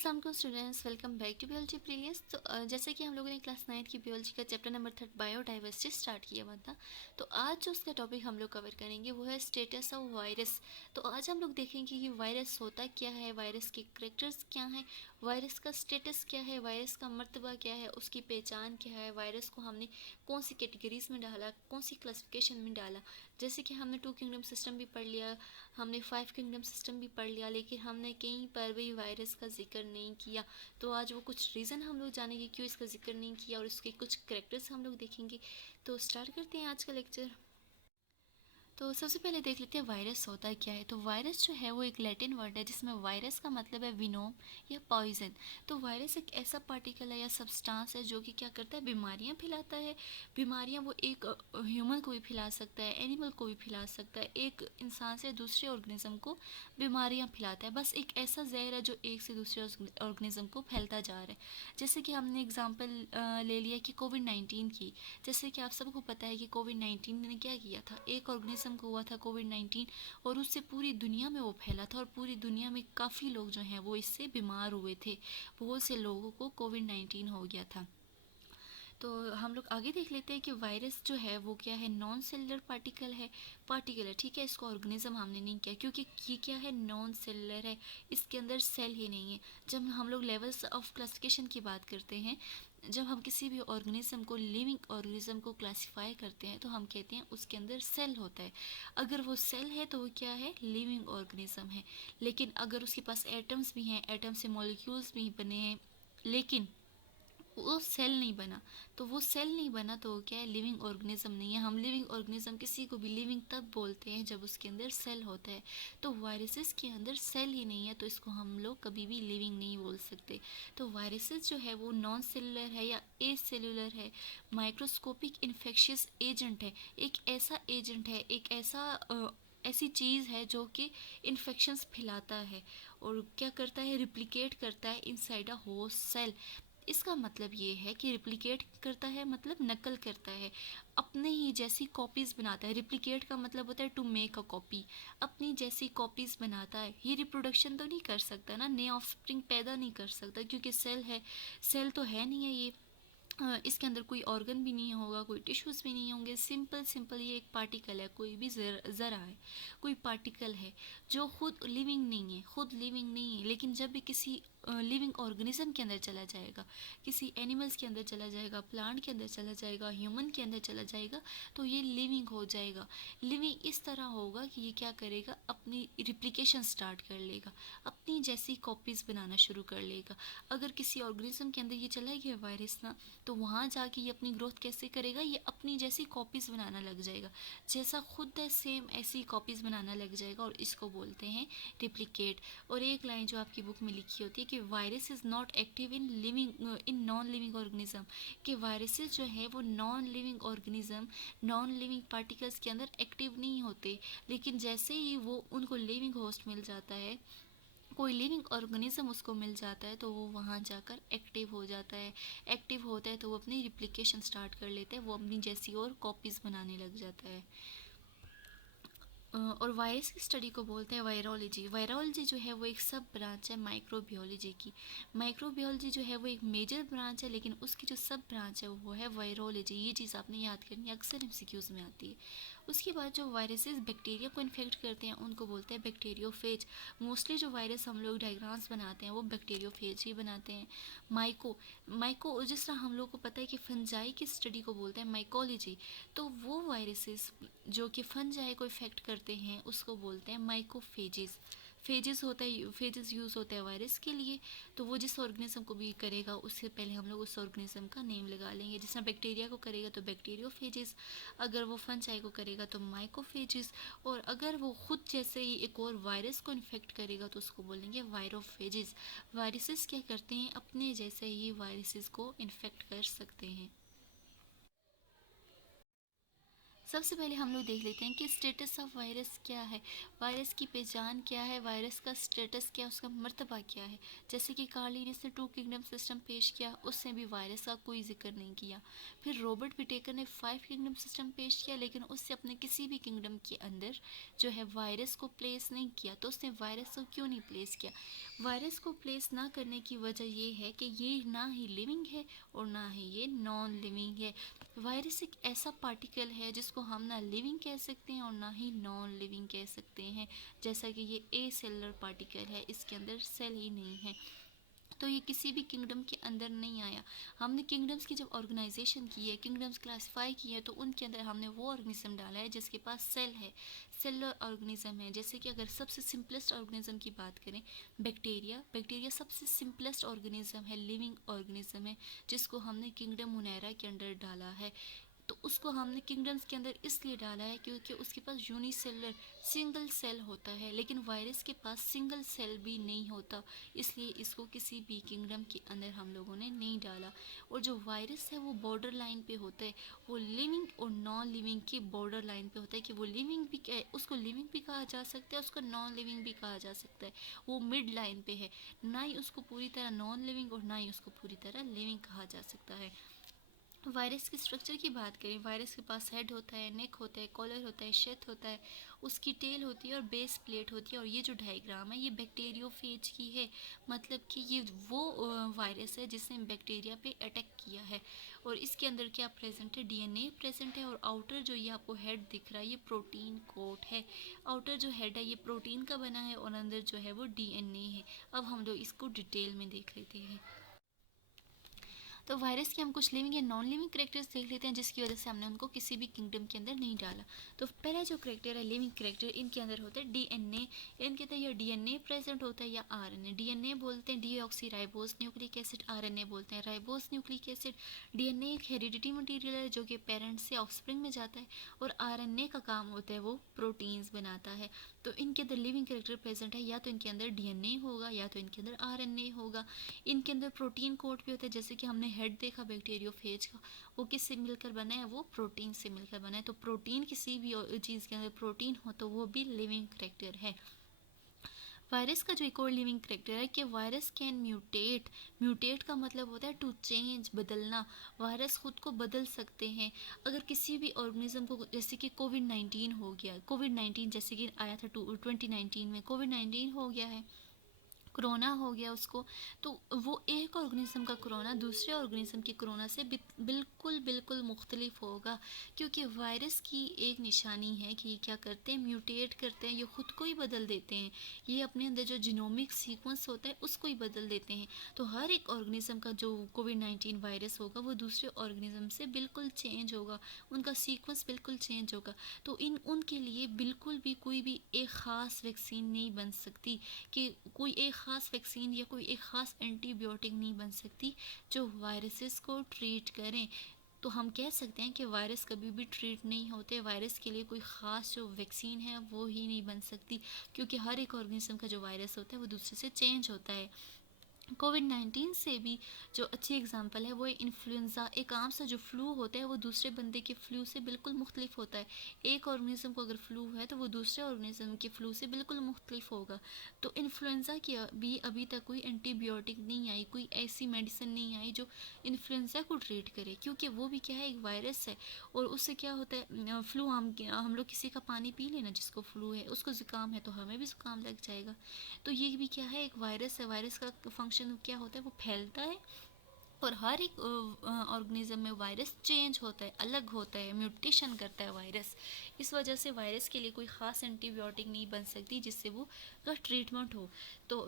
अस्सलाम वालेकुम students, welcome back to biology previous. तो जैसे कि हम लोगों ने क्लास 9 की बियोलॉजी का चैप्टर नंबर 3 बायोडाइवर्सिटी स्टार्ट किया हुआ था। तो आज जो उसका टॉपिक हम लोग कवर करेंगे वो है स्टेटस ऑफ वायरस। तो आज हम लोग देखेंगे कि वायरस होता क्या है, वायरस के करेक्टर्स क्या हैं, वायरस का स्टेटस क्या है, वायरस का मर्तबा क्या है, उसकी पहचान क्या है, वायरस को हमने कौन सी कैटेगरीज में डाला, कौन सी क्लासिफिकेशन में डाला। जैसे कि हमने 2 किंगडम सिस्टम भी पढ़ लिया, हमने 5 किंगडम सिस्टम भी पढ़ लिया, लेकिन हमने कहीं पर भी वायरस का जिक्र नहीं किया। तो आज वो कुछ रीज़न हम लोग जानेंगे क्यों इसका जिक्र नहीं किया और उसके कुछ करेक्टर्स हम लोग देखेंगे। तो स्टार्ट करते हैं आज का लेक्चर। तो सबसे पहले देख लेते हैं वायरस होता क्या है। तो वायरस जो है वो एक लैटिन वर्ड है जिसमें वायरस का मतलब है विनोम या पॉइजन। तो वायरस एक ऐसा पार्टिकल है या सब्सटेंस है जो कि क्या करता है, बीमारियां फैलाता है। बीमारियां वो एक ह्यूमन को भी फैला सकता है, एनिमल को भी फैला सकता है, एक इंसान से दूसरे ऑर्गेनिज्म को बीमारियां फैलाता है। बस एक ऐसा जहर है जो एक से दूसरे ऑर्गेनिज्म को फैलता जा रहा है। जैसे कि हमने एग्जाम्पल ले लिया कि कोविड-19 की। जैसे कि आप सबको पता है कि कोविड-19 ने क्या किया था, एक ऑर्गेनिज्म को हुआ था कोविड-19 और उससे पूरी दुनिया में वो फैला था और पूरी दुनिया में काफ़ी लोग जो हैं वो इससे बीमार हुए थे। बहुत से लोगों को कोविड-19 हो गया था। तो हम लोग आगे देख लेते हैं कि वायरस जो है वो क्या है, नॉन सेलुलर पार्टिकल है। ठीक है, इसको ऑर्गेनिज्म हमने नहीं किया क्योंकि ये क्या है, नॉन सेलुलर है, इसके अंदर सेल ही नहीं है। जब हम लोग लेवल्स ऑफ क्लासिफिकेशन की बात करते हैं, जब हम किसी भी ऑर्गेनिज्म को, लिविंग ऑर्गेनिज्म को क्लासिफाई करते हैं तो हम कहते हैं उसके अंदर सेल होता है। अगर वो सेल है तो वो क्या है, लिविंग ऑर्गेनिज्म है। लेकिन अगर उसके पास एटम्स भी हैं, एटम से मॉलिक्यूल्स भी बने हैं, लेकिन वो सेल नहीं बना, तो वो सेल नहीं बना तो वो क्या है, लिविंग ऑर्गेनिज्म नहीं है। हम लिविंग ऑर्गेनिज्म किसी को भी लिविंग तब बोलते हैं जब उसके अंदर सेल होता है। तो वायरसेस के अंदर सेल ही नहीं है तो इसको हम लोग कभी भी लिविंग नहीं बोल सकते। तो वायरसेस जो है वो नॉन सेलुलर है या ए सेलुलर है, माइक्रोस्कोपिक इन्फेक्शियस एजेंट है। एक ऐसा एजेंट है, एक ऐसी चीज़ है जो कि इन्फेक्शंस फैलाता है और क्या करता है, रिप्लिकेट करता है इनसाइड अ होस्ट सेल। इसका मतलब ये है कि रिप्लिकेट करता है मतलब नकल करता है, अपने ही जैसी कॉपीज़ बनाता है। रिप्लिकेट का मतलब होता है टू मेक अ कॉपी, अपनी जैसी कॉपीज़ बनाता है। ये रिप्रोडक्शन तो नहीं कर सकता ना, नए ऑफस्प्रिंग पैदा नहीं कर सकता क्योंकि सेल है, सेल तो है नहीं है ये। इसके अंदर कोई ऑर्गन भी नहीं होगा, कोई टिश्यूज़ भी नहीं होंगे। सिंपल सिंपल ये एक पार्टिकल है, कोई भी ज़रा है, कोई पार्टिकल है जो खुद लिविंग नहीं है, खुद लिविंग नहीं है। लेकिन जब भी किसी लिविंग ऑर्गेनिज्म के अंदर चला जाएगा, किसी एनिमल्स के अंदर चला जाएगा, प्लांट के अंदर चला जाएगा, ह्यूमन के अंदर चला जाएगा, तो ये लिविंग हो जाएगा। लिविंग इस तरह होगा कि ये क्या करेगा, अपनी रिप्लिकेशन स्टार्ट कर लेगा, अपनी जैसी कॉपीज़ बनाना शुरू कर लेगा। अगर किसी ऑर्गेनिज्म के अंदर ये चला गया वायरस ना, तो वहाँ जाके ये अपनी ग्रोथ कैसे करेगा, ये अपनी जैसी कॉपीज़ बनाना लग जाएगा। जैसा खुद है सेम ऐसी कॉपीज़ बनाना लग जाएगा और इसको बोलते हैं रिप्लिकेट। और एक लाइन जो आपकी बुक में लिखी होती है कि virus is not active in non living organism, कि वायरसेस जो है वो non living organism, non living particles के अंदर एक्टिव नहीं होते। लेकिन जैसे ही वो उनको लिविंग होस्ट मिल जाता है, कोई लिविंग ऑर्गेनिज्म उसको मिल जाता है, तो वो वहाँ जाकर एक्टिव हो जाता है। एक्टिव होता है तो वो अपनी रिप्लिकेशन स्टार्ट कर लेता है, वो अपनी जैसी और कॉपीज़ बनाने लग जाता है। और वायरस की स्टडी को बोलते हैं वायरोलॉजी। वायरोलॉजी जो है वो एक सब ब्रांच है माइक्रोबियोलॉजी की। माइक्रोबियोलॉजी जो है वो एक मेजर ब्रांच है, लेकिन उसकी जो सब ब्रांच है वो है वायरोलॉजी। ये चीज़ आपने याद करनी है, अक्सर एमसीक्यूज़ में आती है। उसके बाद जो वायरसेस बैक्टीरिया को इन्फेक्ट करते हैं उनको बोलते हैं बैक्टीरियोफेज। मोस्टली जो वायरस हम लोग डायग्राम्स बनाते हैं वो बैक्टीरियोफेज ही बनाते हैं। माइको माइको जिस तरह हम लोग को पता है कि फंजाई की स्टडी को बोलते हैं माइकोलॉजी, तो वो वायरसेस जो कि फंजाई को इफेक्ट करते हैं उसको बोलते हैं माइकोफेजेस। फेजेस यूज़ होता है वायरस के लिए। तो वो जिस ऑर्गेनिज्म को भी करेगा उससे पहले हम लोग उस ऑर्गेनिज्म का नेम लगा लेंगे। जिस तरह बैक्टीरिया को करेगा तो बैक्टीरियोफेजेस, अगर वो फंजाई को करेगा तो माइकोफेजेस, और अगर वो खुद जैसे ही एक और वायरस को इन्फेक्ट करेगा तो उसको बोलेंगे वायरोफेजेस। वायरसेस क्या करते हैं, अपने जैसे ही वायरसेस को इन्फेक्ट कर सकते हैं। सबसे पहले हम लोग देख लेते हैं कि स्टेटस ऑफ वायरस क्या है, वायरस की पहचान क्या है, वायरस का स्टेटस क्या है, उसका मर्तबा क्या है। जैसे कि कार्ल लिनियस ने 2 किंगडम सिस्टम पेश किया, उसने भी वायरस का कोई जिक्र नहीं किया। फिर रॉबर्ट विटेकर ने 5 किंगडम सिस्टम पेश किया, लेकिन उससे अपने किसी भी किंगडम के अंदर जो है वायरस को प्लेस नहीं किया। तो उसने वायरस को क्यों नहीं प्लेस किया? वायरस को प्लेस ना करने की वजह ये है कि ये ना ही लिविंग है और ना ही ये नॉन लिविंग है। वायरस एक ऐसा पार्टिकल है जिसको हम ना लिविंग कह सकते हैं और ना ही नॉन लिविंग कह सकते हैं। जैसा कि ये ए सेलुलर पार्टिकल है, इसके अंदर सेल ही नहीं है, तो ये किसी भी किंगडम के अंदर नहीं आया। हमने किंगडम्स की जब ऑर्गेनाइजेशन की है, किंगडम्स क्लासीफाई किए हैं, तो उनके अंदर हमने वो ऑर्गेनिज्म डाला है जिसके पास सेल है, सेलुलर ऑर्गेनिज्म है। जैसे कि अगर सबसे सिंपलेस्ट ऑर्गेनिज्म की बात करें, बैक्टीरिया, बैक्टीरिया सबसे सिंपलेस्ट ऑर्गेनिज्म है, लिविंग ऑर्गेनिज्म है, जिसको हमने किंगडम मुनैरा के अंडर डाला है। तो उसको हमने किंगडम्स के अंदर इसलिए डाला है क्योंकि उसके पास यूनिसेलुलर सिंगल सेल होता है, लेकिन वायरस के पास सिंगल सेल भी नहीं होता, इसलिए इसको किसी भी किंगडम के अंदर हम लोगों ने नहीं डाला। और जो वायरस है वो बॉर्डर लाइन पे होता है, वो लिविंग और नॉन लिविंग के बॉर्डर लाइन पे होता है, कि वो लिविंग भी उसको लिविंग भी कहा जा सकता है, उसको नॉन लिविंग भी कहा जा सकता है। वो मिड लाइन पे है, ना ही उसको पूरी तरह नॉन लिविंग और ना ही उसको पूरी तरह लिविंग कहा जा सकता है। वायरस के स्ट्रक्चर की बात करें, वायरस के पास हेड होता है, नेक होता है, कॉलर होता है, शेथ होता है, उसकी टेल होती है और बेस प्लेट होती है। और ये जो डायग्राम है ये बैक्टीरियोफेज की है, मतलब कि ये वो वायरस है जिसने बैक्टीरिया पे अटैक किया है। और इसके अंदर क्या प्रेजेंट है? डीएनए प्रेजेंट है। और आउटर जो ये आपको हेड दिख रहा है ये प्रोटीन कोट है। आउटर जो हेड है ये प्रोटीन का बना है और अंदर जो है वो डीएनए है। अब हम लोग इसको डिटेल में देख लेते हैं। तो वायरस के हम कुछ लिविंग या नॉन लिविंग करेक्टर्स देख लेते हैं, जिसकी वजह से हमने उनको किसी भी किंगडम के अंदर नहीं डाला। तो पहला जो करेक्टर है लिविंग करेक्टर, इनके अंदर होता है डीएनए। इनके अंदर या डीएनए प्रेजेंट होता है या आरएनए। डीएनए बोलते हैं deoxy ribose nucleic acid, RNA बोलते हैं राइबोस न्यूक्लिक एसिड। डीएनए एक हेरिडिटी मटीरियल है जो कि पेरेंट्स से ऑफस्प्रिंग में जाता है, और आरएनए का काम होता है वो प्रोटीन्स बनाता है। तो इनके अंदर लिविंग करेक्टर प्रेजेंट है, या तो इनके अंदर डीएनए होगा या तो इनके अंदर आरएनए होगा। इनके अंदर प्रोटीन कोड भी होता है, जैसे कि हमने हेड देखा बैक्टीरियोफेज का, वो किससे मिलकर बना है? वो प्रोटीन से मिलकर बना है। तो प्रोटीन किसी भी चीज़ के अंदर प्रोटीन हो तो वो भी लिविंग करेक्टर है। वायरस का जो एक और लिविंग करेक्टर है कि वायरस कैन म्यूटेट। म्यूटेट का मतलब होता है टू चेंज, बदलना। वायरस खुद को बदल सकते हैं। अगर किसी भी ऑर्गेनिज्म को, जैसे कि कोविड-19 हो गया, कोविड-19 जैसे कि आया था 2019 में, कोविड-19 हो गया है, कोरोना हो गया उसको, तो वो एक ऑर्गेनिज्म का कोरोना दूसरे ऑर्गेनिज्म की कोरोना से बिल्कुल बिल्कुल मुख्तलिफ होगा, क्योंकि वायरस की एक निशानी है कि ये क्या करते हैं? म्यूटेट करते हैं, ये खुद को ही बदल देते हैं। ये अपने अंदर जो जीनोमिक सीक्वेंस होता है उसको ही बदल देते हैं। तो हर एक ऑर्गेनिज्म का जो कोविड-19 वायरस होगा वो दूसरे ऑर्गेनिज्म से बिल्कुल चेंज होगा, उनका सीक्वेंस बिल्कुल चेंज होगा। तो उनके लिए बिल्कुल भी कोई भी एक ख़ास वैक्सीन नहीं बन सकती, कि कोई एक ख़ास वैक्सीन या कोई एक ख़ास एंटीबायोटिक नहीं बन सकती जो वायरसेस को ट्रीट करें। तो हम कह सकते हैं कि वायरस कभी भी ट्रीट नहीं होते, वायरस के लिए कोई ख़ास जो वैक्सीन है वो ही नहीं बन सकती, क्योंकि हर एक ऑर्गेनिज्म का जो वायरस होता है वो दूसरे से चेंज होता है। कोविड-19 से भी जो अच्छी एग्जांपल है वो है इन्फ्लुएंज़ा। एक आम सा जो फ्लू होता है वो दूसरे बंदे के फ्लू से बिल्कुल मुख्तलिफ होता है। एक ऑर्गेनिज्म को अगर फ्लू है तो वो दूसरे ऑर्गेनिज्म के फ्लू से बिल्कुल मुख्तलिफ होगा। तो इन्फ्लुएंज़ा की भी अभी तक कोई एंटीबायोटिक नहीं आई, कोई ऐसी मेडिसिन नहीं आई जो इन्फ्लुएंज़ा को ट्रीट करे, क्योंकि वो भी क्या है? एक वायरस है। और उससे क्या होता है? फ्लू, हम लोग किसी का पानी पी लेना जिसको फ्लू है, उसको ज़ुकाम है तो हमें भी ज़ुकाम लग जाएगा। तो ये भी क्या है? एक वायरस है। वायरस का फंक्शन क्या होता है? वो फैलता है, और हर एक ऑर्गेनिज्म में वायरस चेंज होता है, अलग होता है, म्यूटेशन करता है वायरस। इस वजह से वायरस के लिए कोई ख़ास एंटीबायोटिक नहीं बन सकती जिससे वो का ट्रीटमेंट हो। तो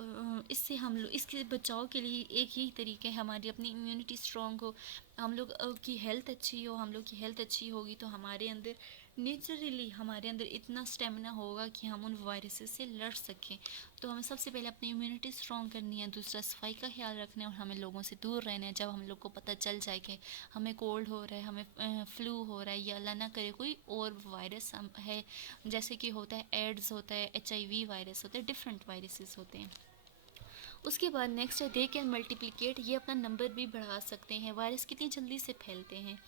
इससे हम लोग इसके बचाव के लिए एक यही तरीका है, हमारी अपनी इम्यूनिटी स्ट्रॉन्ग हो, हम लोग की हेल्थ अच्छी हो। हम लोग की हेल्थ अच्छी होगी तो हमारे अंदर नेचुरली हमारे अंदर इतना स्टेमिना होगा कि हम उन वायरसेस से लड़ सकें। तो हमें सबसे पहले अपनी इम्यूनिटी स्ट्रॉन्ग करनी है, दूसरा सफाई का ख्याल रखना है, और हमें लोगों से दूर रहना है। जब हम लोग को पता चल जाए कि हमें कोल्ड हो रहा है, हमें फ्लू हो रहा है, या अल्लाह ना करे कोई और वायरस है, जैसे कि होता है एड्स होता है, HIV वायरस होता है, डिफरेंट वायरसेस होते हैं। उसके बाद नेक्स्ट है दे कैन मल्टीप्लिकेट, ये अपना नंबर भी बढ़ा सकते हैं। वायरस कितनी जल्दी से फैलते हैं?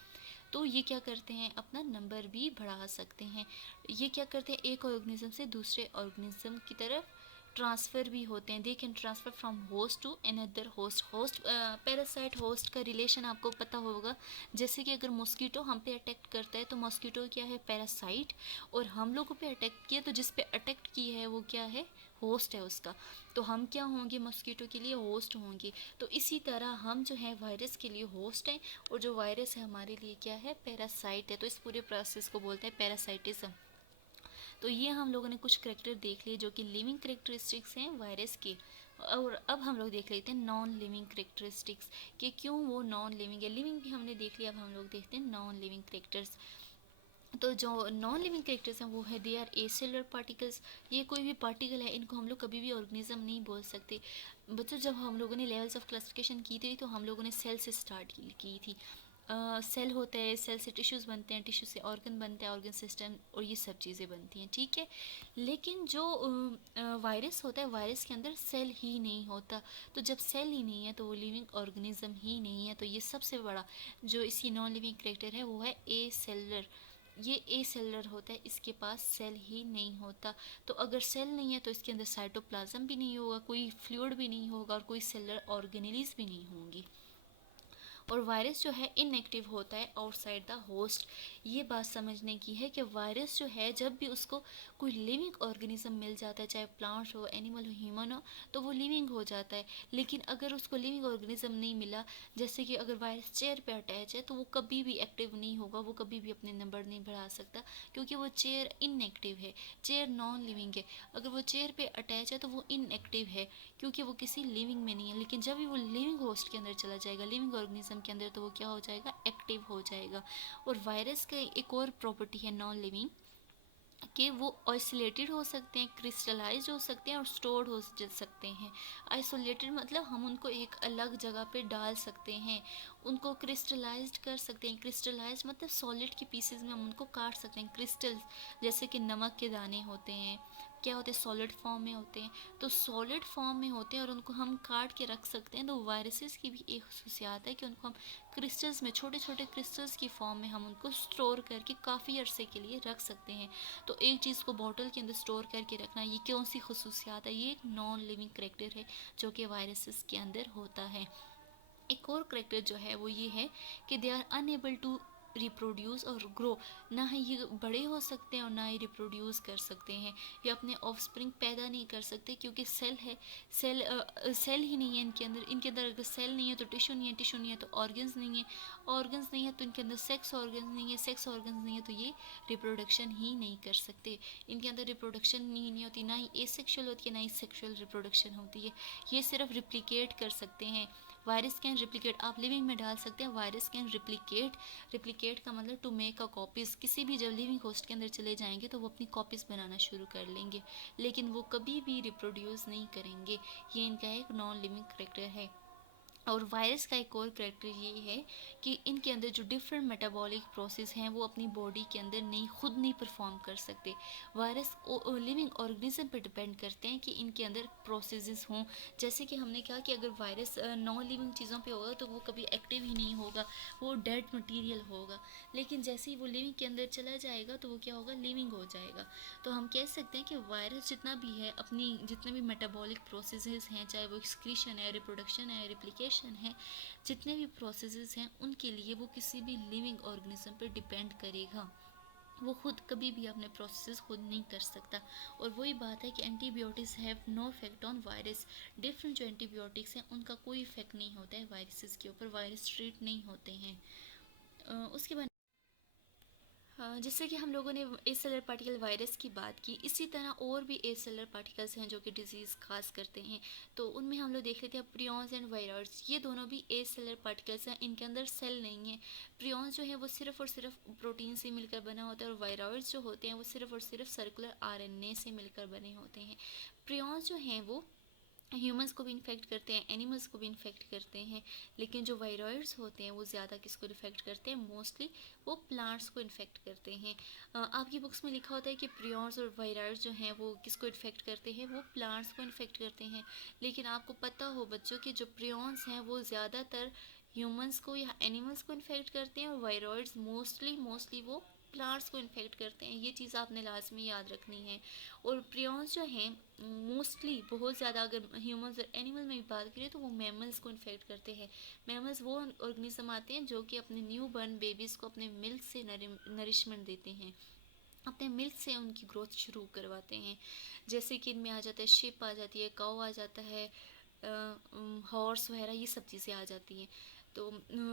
तो ये क्या करते हैं, अपना नंबर भी बढ़ा सकते हैं। ये क्या करते हैं, एक ऑर्गेनिज्म से दूसरे ऑर्गेनिज्म की तरफ ट्रांसफ़र भी होते हैं। They can transfer from host to another host. Host parasite host का रिलेशन आपको पता होगा। जैसे कि अगर मॉस्किटो हम पे अटैक करता है तो मॉस्किटो क्या है, पैरासाइट, और हम लोगों पे अटैक किया तो जिस पे अटैक की है वो क्या है, होस्ट है उसका। तो हम क्या होंगे, मॉस्किटो के लिए होस्ट होंगे। तो इसी तरह हम जो है वायरस के लिए होस्ट हैं, और जो वायरस है हमारे लिए क्या है, पैरासाइट है। तो इस पूरे प्रोसेस को बोलते हैं पैरासाइटिज्म। तो ये हम लोगों ने कुछ करेक्टर देख लिए जो कि लिविंग करेक्टरिस्टिक्स हैं वायरस के। और अब हम लोग देख लेते हैं नॉन लिविंग करेक्टरिस्टिक्स कि क्यों वो नॉन लिविंग है। लिविंग भी हमने देख लिया, अब हम लोग देखते हैं नॉन लिविंग करेक्टर्स। तो जो नॉन लिविंग करेक्टर्स हैं वो है दे आर एसेलर पार्टिकल्स। ये कोई भी पार्टिकल है, इनको हम लोग कभी भी ऑर्गेनिज्म नहीं बोल सकते। बच्चों जब हम लोगों ने लेवल्स ऑफ क्लासिफिकेशन की थी तो हम लोगों ने सेल से स्टार्ट की थी। सेल होता है, सेल से टिश्यूज़ बनते हैं, टिश्यू से ऑर्गन बनता है, ऑर्गन सिस्टम, और ये सब चीज़ें बनती हैं, ठीक है। लेकिन जो वायरस होता है, वायरस के अंदर सेल ही नहीं होता। तो जब सेल ही नहीं है तो वो लिविंग ऑर्गेनिज्म ही नहीं है। तो ये सबसे बड़ा जो इसकी नॉन लिविंग करेक्टर है वो है ए सेलर। ये ए सेलर होता है, इसके पास सेल ही नहीं होता। तो अगर सेल नहीं है तो इसके अंदर साइटोप्लाज्म भी नहीं होगा, कोई फ्लूइड भी नहीं होगा, और कोई सेलर ऑर्गेनेलीज भी नहीं होंगी। और वायरस जो है इनएक्टिव होता है आउटसाइड द होस्ट। ये बात समझने की है कि वायरस जो है जब भी उसको कोई लिविंग ऑर्गेनिज्म मिल जाता है, चाहे प्लांट हो, एनिमल हो, ह्यूमन हो, तो वो लिविंग हो जाता है। लेकिन अगर उसको लिविंग ऑर्गेनिज्म नहीं मिला, जैसे कि अगर वायरस चेयर पे अटैच है तो वो कभी भी एक्टिव नहीं होगा, वो कभी भी अपने नंबर नहीं बढ़ा सकता, क्योंकि वो चेयर इनएक्टिव है। चेयर नॉन लिविंग है। अगर वो चेयर पे अटैच है तो वो इनएक्टिव है, क्योंकि वो किसी लिविंग में नहीं है। लेकिन जब भी वो लिविंग होस्ट के अंदर चला जाएगा, लिविंग ऑर्गेनिज्म के अंदर, तो वो क्या हो जाएगा, एक्टिव हो जाएगा। और वायरस का एक और प्रॉपर्टी है नॉन लिविंग कि वो आइसोलेटेड हो सकते हैं, क्रिस्टलाइज्ड हो सकते हैं, और स्टोर्ड हो सकते हैं। आइसोलेटेड मतलब हम उनको एक अलग जगह पे डाल सकते हैं, उनको क्रिस्टलाइज्ड कर सकते हैं। क्रिस्टलाइज्ड मतलब सॉलिड के पीसेस में हम उनको काट सकते हैं, क्रिस्टल्स, जैसे कि नमक के दाने होते हैं, क्या होते हैं, सॉलिड फॉर्म में होते हैं। तो सॉलिड फॉर्म में होते हैं और उनको हम काट के रख सकते हैं। तो वायरसेस की भी एक खसूसियात है कि उनको हम क्रिस्टल्स में, छोटे छोटे क्रिस्टल्स की फॉर्म में हम उनको स्टोर करके काफ़ी अरसे के लिए रख सकते हैं। तो एक चीज़ को बॉटल के अंदर स्टोर करके रखना, ये कौन सी खसूसियात है, ये एक नॉन लिविंग करेक्टर है जो कि वायरसेस के अंदर होता है। एक और करेक्टर जो है वो ये है कि they are unable to reproduce और ग्रो। ना ही ये बड़े हो सकते हैं और ना ही रिप्रोड्यूस कर सकते हैं, ये अपने ऑफस्प्रिंग पैदा नहीं कर सकते, क्योंकि सेल है, सेल ही नहीं है इनके अंदर अगर सेल नहीं है तो टिश्यू नहीं है, टिश्यू नहीं है तो ऑर्गन्स नहीं है, ऑर्गन्स नहीं है तो इनके अंदर सेक्स ऑर्गन्स नहीं है, सेक्स ऑर्गन्स नहीं है तो ये रिप्रोडक्शन ही नहीं कर सकते। इनके अंदर रिप्रोडक्शन ही नहीं होती, ना ही एसेक्सुअल होती है, ना ही सेक्सुअल रिप्रोडक्शन होती है। ये सिर्फ रिप्लिकेट कर सकते हैं। वायरस कैन रिप्लिकेट, आप लिविंग में डाल सकते हैं, वायरस कैन रिप्लिकेट। रिप्लिकेट का मतलब टू मेक अ कॉपीज़। किसी भी जब लिविंग होस्ट के अंदर चले जाएंगे तो वो अपनी कॉपीज़ बनाना शुरू कर लेंगे, लेकिन वो कभी भी रिप्रोड्यूस नहीं करेंगे। ये इनका एक नॉन लिविंग करेक्टर है। और वायरस का एक और करेक्टर ये है कि इनके अंदर जो डिफरेंट मेटाबॉलिक प्रोसेस हैं वो अपनी बॉडी के अंदर खुद नहीं परफॉर्म कर सकते। वायरस लिविंग ऑर्गेनिज्म पर डिपेंड करते हैं कि इनके अंदर प्रोसेसेस हों। जैसे कि हमने कहा कि अगर वायरस नॉन लिविंग चीज़ों पे होगा तो वो कभी एक्टिव ही नहीं होगा, वो डेड मटीरियल होगा। लेकिन जैसे ही वो लिविंग के अंदर चला जाएगा तो वो क्या होगा, लिविंग हो जाएगा। तो हम कह सकते हैं कि वायरस जितना भी है, अपनी जितने भी मेटाबॉलिक प्रोसेसेस हैं, चाहे वो एक्सक्रीशन है, रिप्रोडक्शन है, रिप्लिकेशन है, जितने भी प्रोसेसेस हैं उनके लिए वो किसी भी लिविंग ऑर्गेनिज्म पर डिपेंड करेगा। वो खुद कभी भी अपने प्रोसेस खुद नहीं कर सकता। और वही बात है कि antibiotics have no effect on virus. Different जो एंटीबायोटिक्स हैं उनका कोई इफेक्ट नहीं होता है वायरसेस के ऊपर, वायरस ट्रीट नहीं होते हैं। उसके बाद हाँ, जैसे कि हम लोगों ने एसेलर पार्टिकल वायरस की बात की, इसी तरह और भी एसेलर पार्टिकल्स हैं जो कि डिजीज़ काज करते हैं। तो उनमें हम लोग देख लेते हैं प्रियॉन्स एंड वायरॉइड्स। ये दोनों भी एसेलर पार्टिकल्स हैं, इनके अंदर सेल नहीं है। प्रियॉन्स जो है वो सिर्फ और सिर्फ प्रोटीन से मिलकर बना होता है, और वायरॉइड्स जो होते हैं वो सिर्फ और सिर्फ सर्कुलर आरएनए से मिलकर बने होते हैं। प्रियॉन्स जो हैं वो ह्यूमंस को भी इन्फेक्ट करते हैं, एनिमल्स को भी इन्फेक्ट करते हैं। लेकिन जो वायरॉइड्स होते हैं वो ज़्यादा किसको इन्फेक्ट करते हैं, मोस्टली वो प्लांट्स को इन्फेक्ट करते हैं। आपकी बुक्स में लिखा होता है कि प्रियॉन्स और वायरॉइड्स जो हैं वो किसको इन्फेक्ट करते हैं, वो प्लांट्स को इन्फेक्ट करते हैं। लेकिन आपको पता हो बच्चों कि जो प्रियॉन्स हैं वो ज़्यादातर ह्यूमंस को या एनिमल्स को इन्फेक्ट करते हैं, और वायरॉइड्स मोस्टली वो प्लांट्स को इन्फेक्ट करते हैं। ये चीज़ आपने लाजमी याद रखनी है। और प्रियॉन्स जो हैं मोस्टली बहुत ज़्यादा, अगर ह्यूमंस और एनिमल में भी बात करें तो वो मैमल्स को इन्फेक्ट करते हैं। मैमल्स वो ऑर्गेनिज्म आते हैं जो कि अपने न्यू बर्न बेबीज़ को अपने मिल्क से नरिशमेंट देते हैं, अपने मिल्क से उनकी ग्रोथ शुरू करवाते हैं। जैसे कि इनमें आ जाता है शिप, आ जाती है काऊ, आ जाता है हॉर्स वगैरह, ये सब चीज़ें आ जाती हैं। तो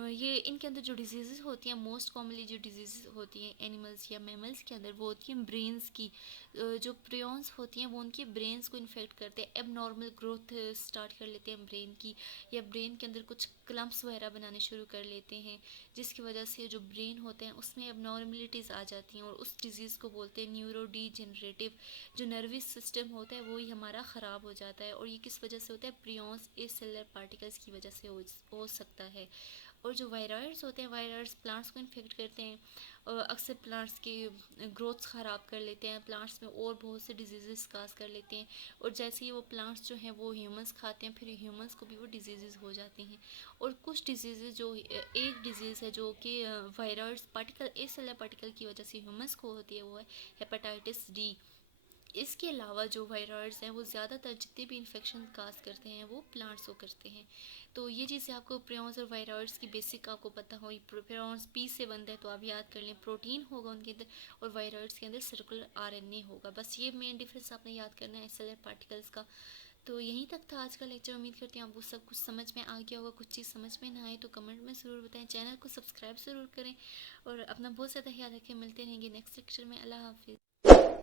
ये इनके अंदर जो डिजीज़ होती हैं, मोस्ट कॉमनली जो डिजीज़ होती हैं एनिमल्स या मैमल्स के अंदर, वो होती हैं ब्रेन्स की। जो प्रियॉन्स होती हैं वो उनके ब्रेन्स को इन्फेक्ट करते हैं, एबनॉर्मल ग्रोथ स्टार्ट कर लेते हैं ब्रेन की, या ब्रेन के अंदर कुछ क्लम्प्स वगैरह बनाने शुरू कर लेते हैं, जिसकी वजह से जो ब्रेन होते हैं उसमें एबनॉर्मलिटीज़ आ जाती हैं, और उस डिज़ीज़ को बोलते हैं न्यूरो डीजेनरेटिव। जो नर्वस सिस्टम होता है वो ही हमारा ख़राब हो जाता है, और ये किस वजह से होता है? प्रियॉन्स ए सेलर पार्टिकल्स की वजह से हो सकता है। और जो वायरॉइड्स होते हैं, वायरॉइड्स प्लांट्स को इन्फेक्ट करते हैं, अक्सर प्लांट्स की ग्रोथ ख़राब कर लेते हैं, प्लांट्स में और बहुत से डिजीज़ काज कर लेते हैं, और जैसे ही वो प्लांट्स जो हैं वो ह्यूमंस खाते हैं, फिर ह्यूमंस को भी वो डिजीज़ हो जाती हैं। और कुछ डिजीज़ जो एक डिजीज़ है जो कि viroids particle A seller particle की वजह से ह्यूमंस को होती है, वो है हेपेटाइटिस डी। इसके अलावा जो वायरॉइड्स हैं वो ज़्यादातर जितने भी इन्फेक्शन काज करते हैं वो प्लांट्स को करते हैं। तो ये चीज़ें आपको प्रियॉन्स और वायरॉइड्स की बेसिक आपको पता हो। प्रियॉन्स पी से बनता है तो आप याद कर लें, प्रोटीन होगा उनके अंदर, और वायरॉइड्स के अंदर सर्कुलर आरएनए होगा। बस ये मेन डिफरेंस आपने याद करना है सेलर पार्टिकल्स का। तो यहीं तक था आज का लेक्चर। उम्मीद करती हूँ आपको सब कुछ समझ में आ गया होगा। कुछ चीज़ समझ में ना आए तो कमेंट में ज़रूर बताएं, चैनल को सब्सक्राइब ज़रूर करें, और अपना बहुत ज़्यादा ख्याल रखें। मिलते रहेंगे नेक्स्ट लेक्चर में। अल्लाह हाफिज़।